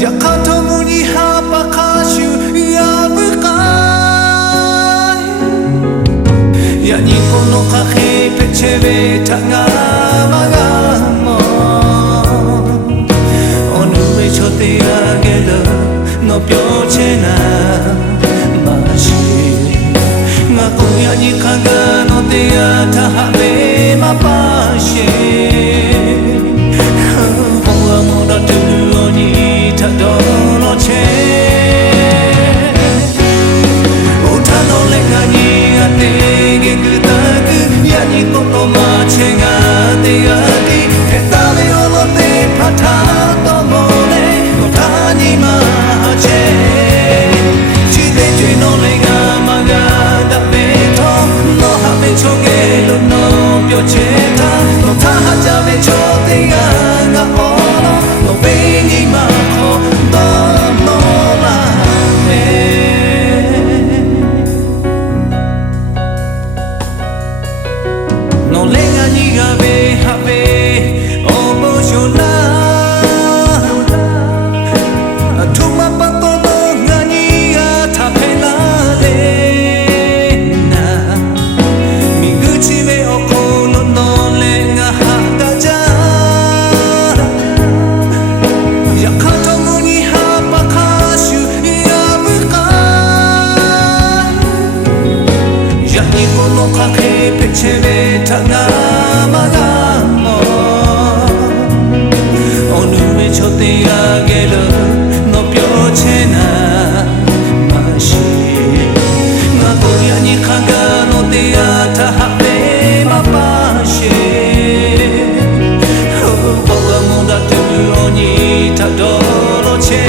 Yakatomu ni hapakashu yabukai Yani kono kake pechebe tangamagamo Onu me chote agela no pyochena mashi Ngakuya ni kaga no te atahame mapashi Hoa moda tu oni tadono che Utano lenga ni ate gengutaku Yani koto machenga te ati Ketale olo te patato mone Kotani mache Chide chui no lenga maga da beto No habe chogelo no pyocheta No taha jave chote ga oro No beni mako dono lame No lenga ni gabe habe obo shona Atuma pato no ngani ga tapela de na Miguchi be okolo no lenga hataja Yakatomu ni hapakashu yabukai Yani kono kake pechebe tangamagamo Onu me chote agelu no pyochena mashi Nagoya ni kaga no te atahame mapashi Hoa moda tu oni tadoro che